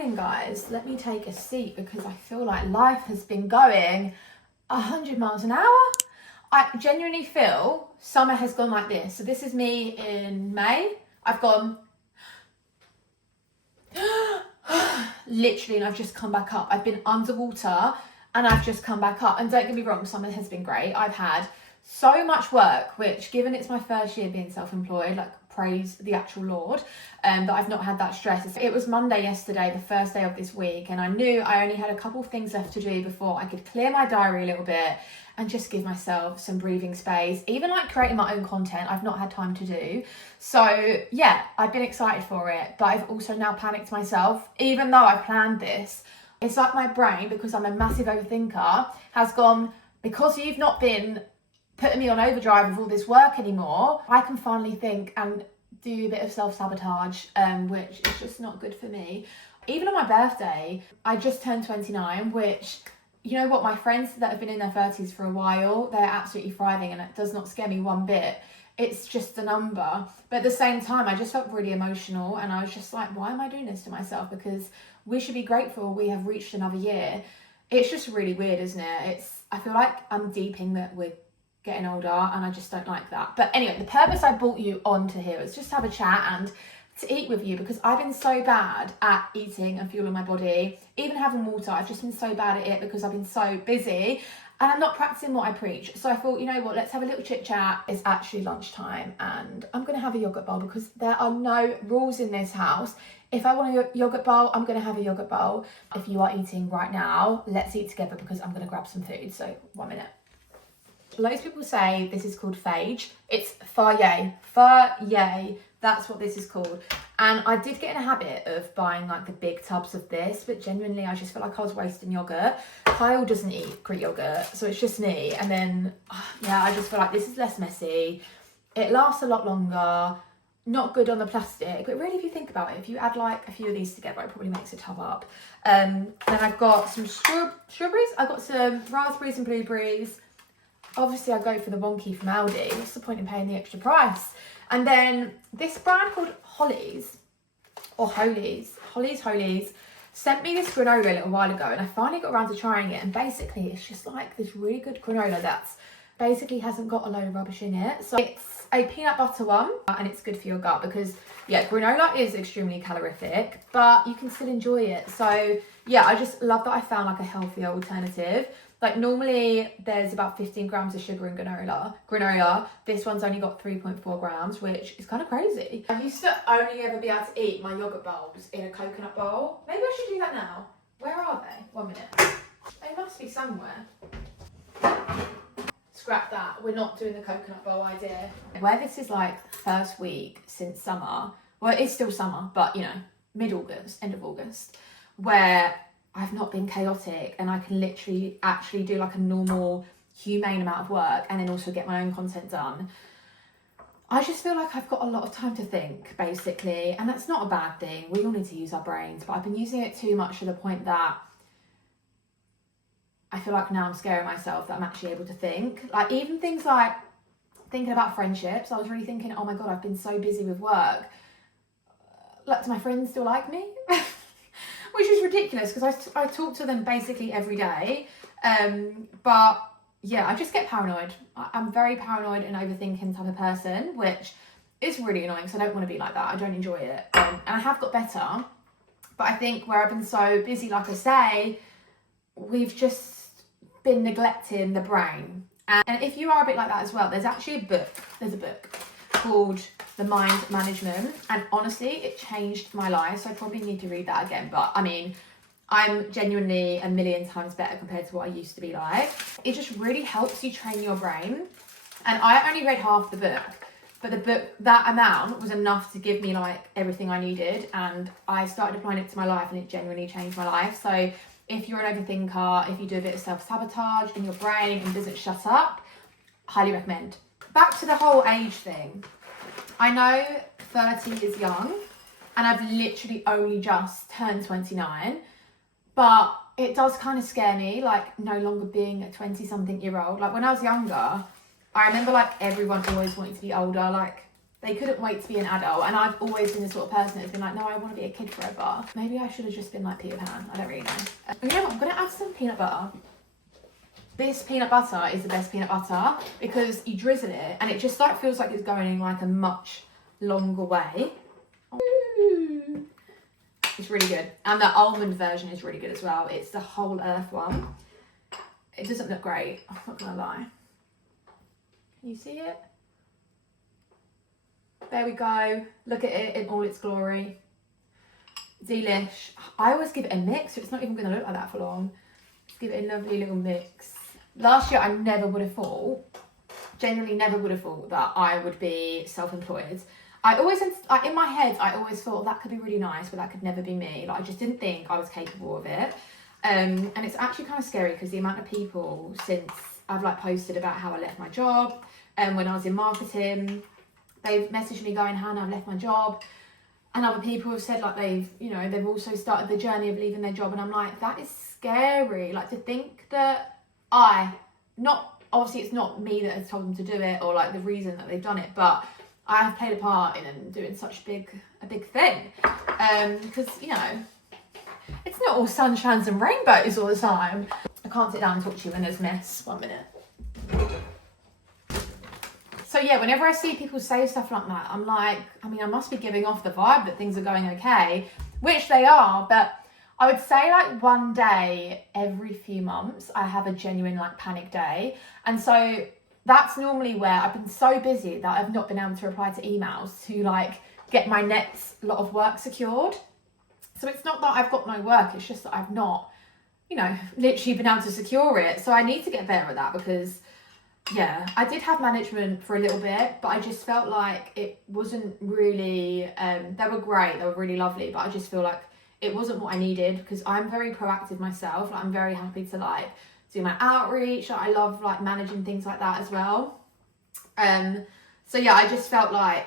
morning, guys. Let me take a seat because I feel like life has been going 100 miles an hour. I genuinely feel summer has gone like this. So this is me in May. I've gone literally, and I've just come back up. I've been underwater and I've just come back up. And don't get me wrong, summer has been great. I've had so much work, which, given it's my first year being self-employed, like, praise the actual Lord, that I've not had that stress. It was Monday yesterday, the first day of this week, and I knew I only had a couple of things left to do before I could clear my diary a little bit and just give myself some breathing space. Even like creating my own content, I've not had time to do. So yeah, I've been excited for it, but I've also now panicked myself. Even though I planned this, it's like my brain, because I'm a massive overthinker, has gone, because you've not been putting me on overdrive with all this work anymore, I can finally think and do a bit of self-sabotage, which is just not good for me. Even on my birthday, I just turned 29, which, you know what, my friends that have been in their 30s for a while, they're absolutely thriving, and it does not scare me one bit. It's just a number. But at the same time, I just felt really emotional, and I was just like, why am I doing this to myself? Because we should be grateful we have reached another year. It's just really weird, isn't it? I feel like I'm deeping that we're getting older, and I just don't like that. But anyway, the purpose I brought you onto here is just to have a chat and to eat with you, because I've been so bad at eating and fueling my body. Even having water, I've just been so bad at it because I've been so busy and I'm not practicing what I preach. So I thought, you know what, let's have a little chit chat. It's actually lunchtime and I'm going to have a yogurt bowl because there are no rules in this house. If I want a yogurt bowl, I'm going to have a yogurt bowl. If you are eating right now, let's eat together because I'm going to grab some food. So 1 minute. Loads of people say this is called phage. It's faye. That's what this is called. And I did get in a habit of buying like the big tubs of this, but genuinely I just felt like I was wasting yogurt. Kyle doesn't eat Greek yogurt, so it's just me. And then, yeah, I just feel like this is less messy. It lasts a lot longer. Not good on the plastic, but really, if you think about it, if you add like a few of these together, it probably makes a tub up. Then I've got some strawberries. I've got some raspberries and blueberries. Obviously, I go for the wonky from Aldi. What's the point in paying the extra price? And then this brand called Hollies, sent me this granola a little while ago, and I finally got around to trying it. And basically, it's just like this really good granola that's basically hasn't got a load of rubbish in it. So it's a peanut butter one, and it's good for your gut because, yeah, granola is extremely calorific, but you can still enjoy it. So yeah, I just love that I found like a healthier alternative. Like normally there's about 15 grams of sugar in granola. This one's only got 3.4 grams, which is kind of crazy. I used to only ever be able to eat my yogurt bowls in a coconut bowl. Maybe I should do that now. Where are they? 1 minute. They must be somewhere. Scrap that. We're not doing the coconut bowl idea. Where this is like first week since summer. Well, it's still summer, but you know, mid-August, end of August, where I've not been chaotic and I can literally actually do like a normal, humane amount of work and then also get my own content done. I just feel like I've got a lot of time to think, basically, and that's not a bad thing. We all need to use our brains, but I've been using it too much to the point that I feel like now I'm scaring myself that I'm actually able to think. Like even things like thinking about friendships, I was really thinking, oh my God, I've been so busy with work. Like, do my friends still like me? Which is ridiculous because I talk to them basically every day. But yeah, I just get paranoid. I'm very paranoid and overthinking type of person, which is really annoying because I don't want to be like that. I don't enjoy it. And I have got better. But I think where I've been so busy, like I say, we've just been neglecting the brain. And if you are a bit like that as well, there's actually a book. There's a book called The Mind Management, and honestly it changed my life, so I probably need to read that again. But I mean, I'm genuinely a million times better compared to what I used to be like. It just really helps you train your brain, and I only read half the book, but the book, that amount was enough to give me like everything I needed, and I started applying it to my life and it genuinely changed my life. So if you're an overthinker, if you do a bit of self-sabotage in your brain and doesn't shut up, highly recommend. Back to the whole age thing. I know 30 is young and I've literally only just turned 29, but it does kind of scare me, like no longer being a 20-something year old. Like when I was younger, I remember like everyone always wanted to be older. Like They couldn't wait to be an adult, and I've always been the sort of person that's been like, no, I want to be a kid forever. Maybe I should have just been like Peter Pan. I don't really know. You know what? I'm going to add some peanut butter. This peanut butter is the best peanut butter because you drizzle it and it just like feels like it's going in like a much longer way. Ooh. It's really good. And the almond version is really good as well. It's the whole earth one. It doesn't look great, I'm not going to lie. Can you see it? There we go. Look at it in all its glory. Delish. I always give it a mix, so it's not even going to look like that for long. Just give it a lovely little mix. Last year, I never would have thought, genuinely never would have thought that I would be self-employed. I always, like, in my head, I always thought that could be really nice, but that could never be me. Like, I just didn't think I was capable of it. And it's actually kind of scary because the amount of people since I've like posted about how I left my job and when I was in marketing, they've messaged me going, Hannah, I've left my job. And other people have said like they've also started the journey of leaving their job. And I'm like, that is scary. Like to think that obviously it's not me that has told them to do it or like the reason that they've done it, but I have played a part in them doing such a big thing. Because, you know, it's not all sunshines and rainbows all the time. I can't sit down and talk to you when there's mess. 1 minute. So yeah, whenever I see people say stuff like that, I'm like, I mean, I must be giving off the vibe that things are going okay, which they are, but I would say like one day every few months, I have a genuine like panic day. And so that's normally where I've been so busy that I've not been able to reply to emails to like get my next lot of work secured. So it's not that I've got no work, it's just that I've not, you know, literally been able to secure it. So I need to get better at that because, yeah, I did have management for a little bit, but I just felt like it wasn't really, they were great, they were really lovely, but I just feel like it wasn't what I needed because I'm very proactive myself. Like, I'm very happy to like do my outreach. Like, I love like managing things like that as well. So yeah, I just felt like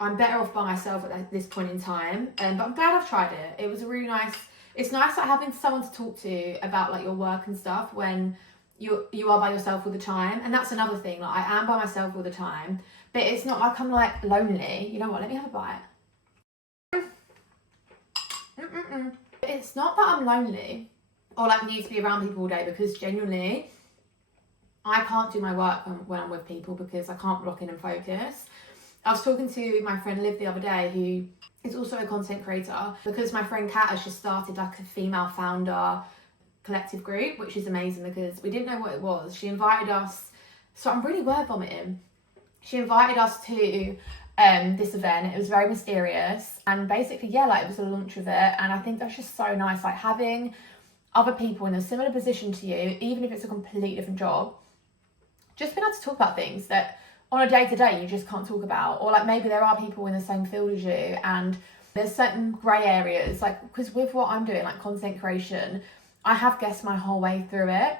I'm better off by myself at this point in time. But I'm glad I've tried it. It was a really nice, it's nice like having someone to talk to about like your work and stuff when you are by yourself all the time. And that's another thing, like I am by myself all the time, but it's not like I'm like lonely. You know what, let me have a bite. It's not that I'm lonely or like need to be around people all day, because genuinely I can't do my work when I'm with people because I can't block in and focus. I was talking to my friend Liv the other day, who is also a content creator, because my friend Kat has just started like a female founder collective group, which is amazing because we didn't know what it was. She invited us, so I'm really word vomiting. She invited us to this event. It was very mysterious, and basically, yeah, like it was a launch of it, and I think that's just so nice, like having other people in a similar position to you, even if it's a completely different job, just being able to talk about things that on a day-to-day you just can't talk about, or like maybe there are people in the same field as you and there's certain grey areas, like because with what I'm doing, like content creation, I have guessed my whole way through it.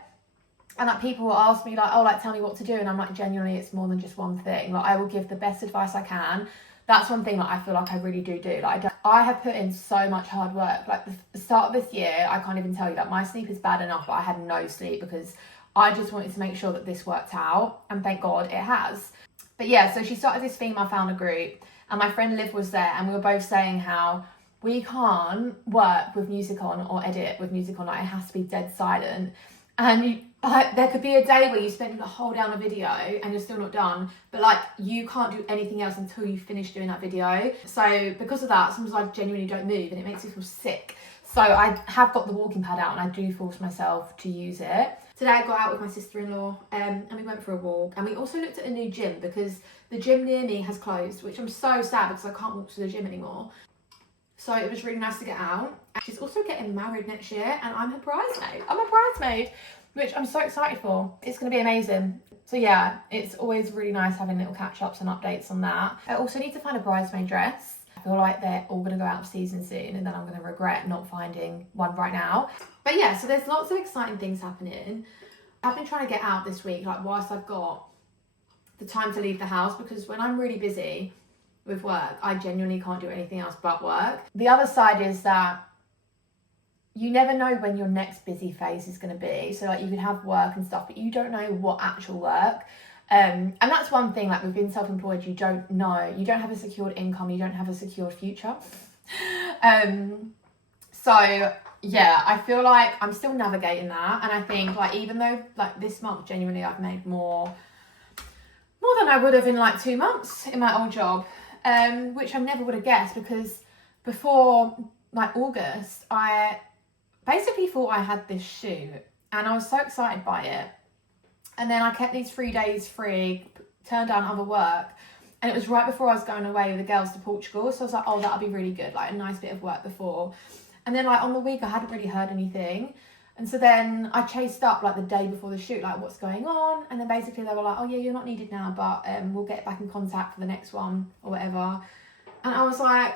And like people will ask me like, oh, like tell me what to do, and I'm like, genuinely it's more than just one thing. Like I will give the best advice I can. That's one thing that I feel like I really do. Like I have put in so much hard work. Like the start of this year, I can't even tell you that my sleep is bad enough, but I had no sleep because I just wanted to make sure that this worked out, and thank God it has. But yeah, so she started this female founder group, and my friend Liv was there, and we were both saying how we can't work with music on or edit with music on. Like it has to be dead silent. And there could be a day where you spend the whole day on a video and you're still not done, but like you can't do anything else until you finish doing that video. So because of that, sometimes I genuinely don't move and it makes me feel sick. So I have got the walking pad out and I do force myself to use it. Today I got out with my sister-in-law and we went for a walk, and we also looked at a new gym because the gym near me has closed, which I'm so sad because I can't walk to the gym anymore. So it was really nice to get out. She's also getting married next year and I'm her bridesmaid. I'm a bridesmaid, which I'm so excited for. It's going to be amazing. So yeah, it's always really nice having little catch-ups and updates on that. I also need to find a bridesmaid dress. I feel like they're all going to go out of season soon and then I'm going to regret not finding one right now. But yeah, so there's lots of exciting things happening. I've been trying to get out this week, like whilst I've got the time to leave the house, because when I'm really busy with work, I genuinely can't do anything else but work. The other side is that you never know when your next busy phase is going to be. So like you can have work and stuff, but you don't know what actual work. And that's one thing, like with being self-employed, you don't have a secured income, you don't have a secured future. So yeah, I feel like I'm still navigating that, and I think like even though like this month genuinely I've made more than I would have in like 2 months in my old job, which I never would have guessed, because before like August I basically thought I had this shoot and I was so excited by it, and then I kept these 3 days free, turned down other work, and it was right before I was going away with the girls to Portugal, so I was like, oh, that'll be really good, like a nice bit of work before. And then like on the week I hadn't really heard anything, and so then I chased up like the day before the shoot, like what's going on, and then basically they were like, oh yeah, you're not needed now, but we'll get back in contact for the next one or whatever. And I was like,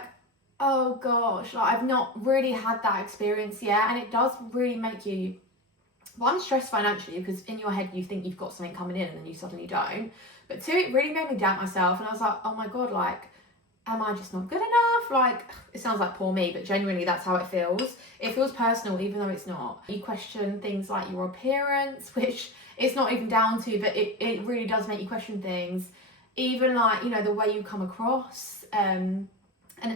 oh gosh, like I've not really had that experience yet, and it does really make you, one, stressed financially, because in your head you think you've got something coming in and then you suddenly don't, but two, it really made me doubt myself, and I was like, oh my god, like am I just not good enough? Like, it sounds like poor me, but genuinely that's how it feels. It feels personal, even though it's not. You question things like your appearance, which it's not even down to, but it really does make you question things. Even like, you know, the way you come across. And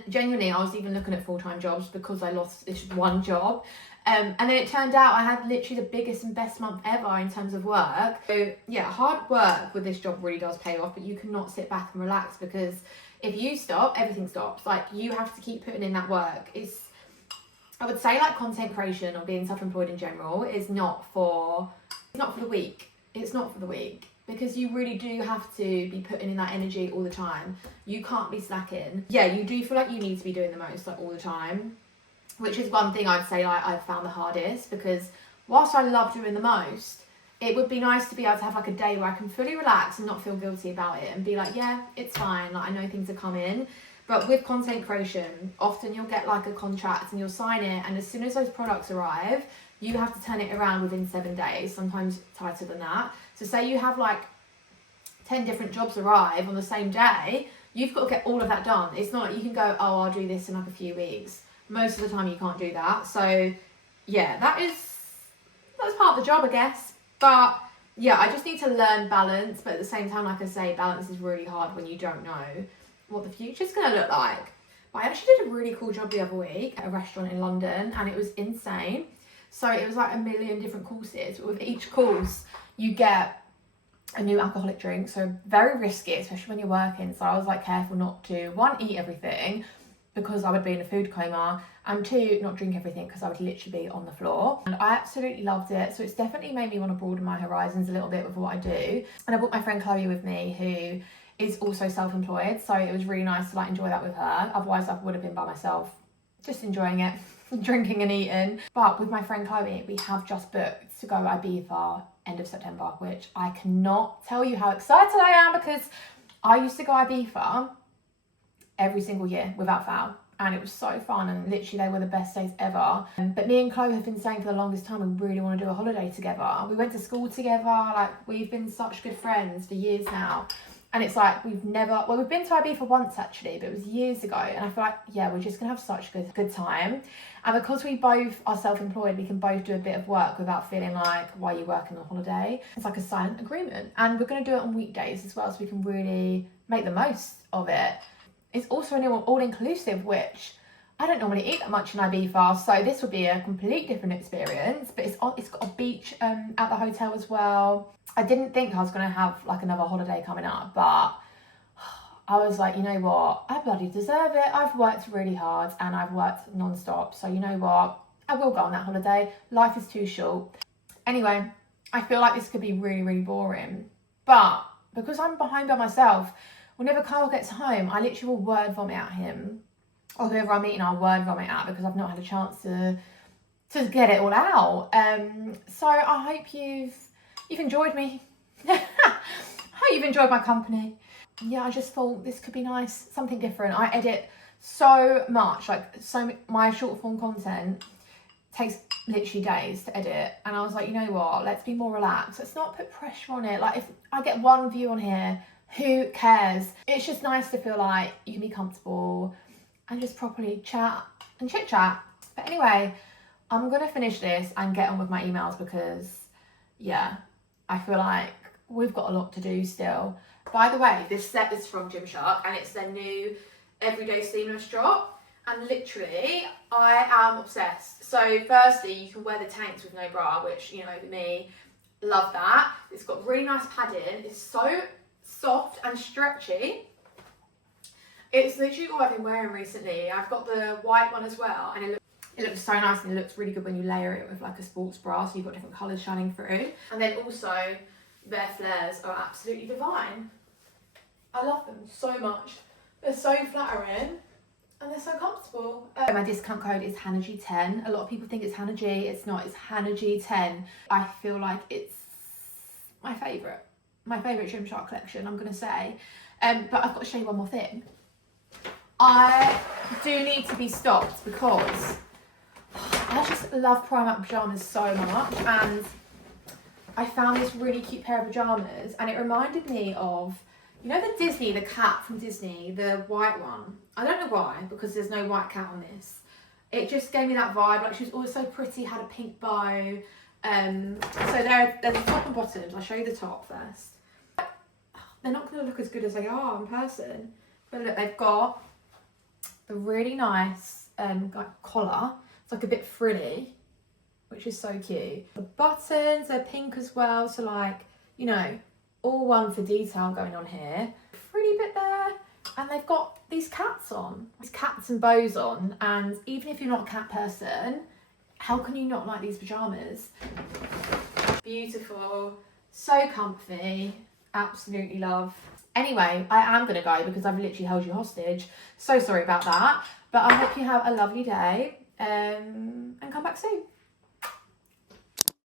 genuinely, I was even looking at full-time jobs because I lost this one job. And then it turned out I had literally the biggest and best month ever in terms of work. So yeah, hard work with this job really does pay off, but you cannot sit back and relax, because if you stop, everything stops. Like, you have to keep putting in that work. I would say like content creation or being self-employed in general is not for the weak. It's not for the weak, because you really do have to be putting in that energy all the time. You can't be slacking. Yeah, you do feel like you need to be doing the most like all the time, which is one thing I'd say like I've found the hardest, because whilst I love doing the most, it would be nice to be able to have like a day where I can fully relax and not feel guilty about it and be like, yeah, it's fine, like I know things are coming. But with content creation, often you'll get like a contract and you'll sign it, and as soon as those products arrive, you have to turn it around within 7 days, sometimes tighter than that. So say you have like 10 different jobs arrive on the same day, you've got to get all of that done. It's not like you can go, oh, I'll do this in like a few weeks. Most of the time you can't do that. So yeah, that's part of the job, I guess. But yeah, I just need to learn balance. But at the same time, like I say, balance is really hard when you don't know what the future's going to look like. But I actually did a really cool job the other week at a restaurant in London, and it was insane. So it was like a million different courses. But with each course, you get a new alcoholic drink. So very risky, especially when you're working. So I was like careful not to, one, eat everything, because I would be in a food coma, and two, not drink everything because I would literally be on the floor. And I absolutely loved it. So it's definitely made me want to broaden my horizons a little bit with what I do. And I brought my friend Chloe with me, who is also self-employed. So it was really nice to like enjoy that with her. Otherwise I would have been by myself, just enjoying it, drinking and eating. But with my friend Chloe, we have just booked to go Ibiza end of September, which I cannot tell you how excited I am, because I used to go Ibiza every single year without fail, and it was so fun, and literally they were the best days ever. But me and Chloe have been saying for the longest time we really want to do a holiday together. We went to school together, like we've been such good friends for years now, and it's like we've been to Ibiza once actually, but it was years ago, and I feel like, yeah, we're just gonna have such a good time. And because we both are self-employed, we can both do a bit of work without feeling like, why are you working on holiday? It's like a silent agreement, and we're going to do it on weekdays as well, so we can really make the most of it. It's also an all-inclusive, which I don't normally eat that much in Ibiza, so this would be a complete different experience. But it's got a beach at the hotel as well. I didn't think I was going to have like another holiday coming up, but I was like, you know what, I bloody deserve it. I've worked really hard and I've worked non-stop, so you know what, I will go on that holiday. Life is too short. Anyway, I feel like this could be really, really boring, but because I'm behind by myself, whenever Carl gets home, I literally will word vomit at him, or whoever I'm eating, I'll word vomit at, because I've not had a chance to get it all out. So I hope you've enjoyed me. I hope you've enjoyed my company. Yeah, I just thought this could be nice, something different. I edit so much, my short form content takes literally days to edit, and I was like, you know what, let's be more relaxed. Let's not put pressure on it. Like, if I get one view on here, who cares? It's just nice to feel like you can be comfortable and just properly chat and chit chat. But anyway, I'm gonna finish this and get on with my emails, because yeah, I feel like we've got a lot to do still. By the way, this set is from Gymshark and it's their new everyday seamless drop. And literally, I am obsessed. So firstly, you can wear the tanks with no bra, which, you know, me, love that. It's got really nice padding. It's so soft and stretchy. It's literally all I've been wearing recently. I've got the white one as well, and it looks so nice, and it looks really good when you layer it with like a sports bra, so you've got different colours shining through. And then also, their flares are absolutely divine. I love them so much. They're so flattering, and they're so comfortable. My discount code is HannahG10. A lot of people think it's Hannah G. It's not. It's HannahG10. I feel like it's my favourite Gymshark collection, I'm gonna say. But I've got to show you one more thing. I do need to be stopped because I just love Primark pyjamas so much, and I found this really cute pair of pyjamas, and it reminded me of, you know, the cat from Disney, the white one. I don't know why, because there's no white cat on this. It just gave me that vibe. Like, she was always so pretty, had a pink bow. So they're the top and bottoms. I'll show you the top first. They're not going to look as good as they are in person, but look, they've got the really nice like collar. It's like a bit frilly, which is so cute. The buttons are pink as well, so like, you know, all one for detail going on here. Frilly bit there, and they've got these cats on, these cats and bows on, and even if you're not a cat person, how can you not like these pyjamas? Beautiful, so comfy, absolutely love. Anyway, I am going to go because I've literally held you hostage. So sorry about that, but I hope you have a lovely day and come back soon.